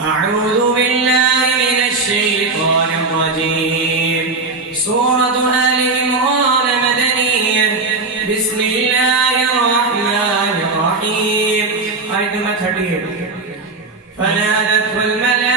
أعوذ بالله من الشيطان الرجيم سورة آل عمران مدنية بسم الله الرحمن الرحيم آية 38 فنادته الملائكة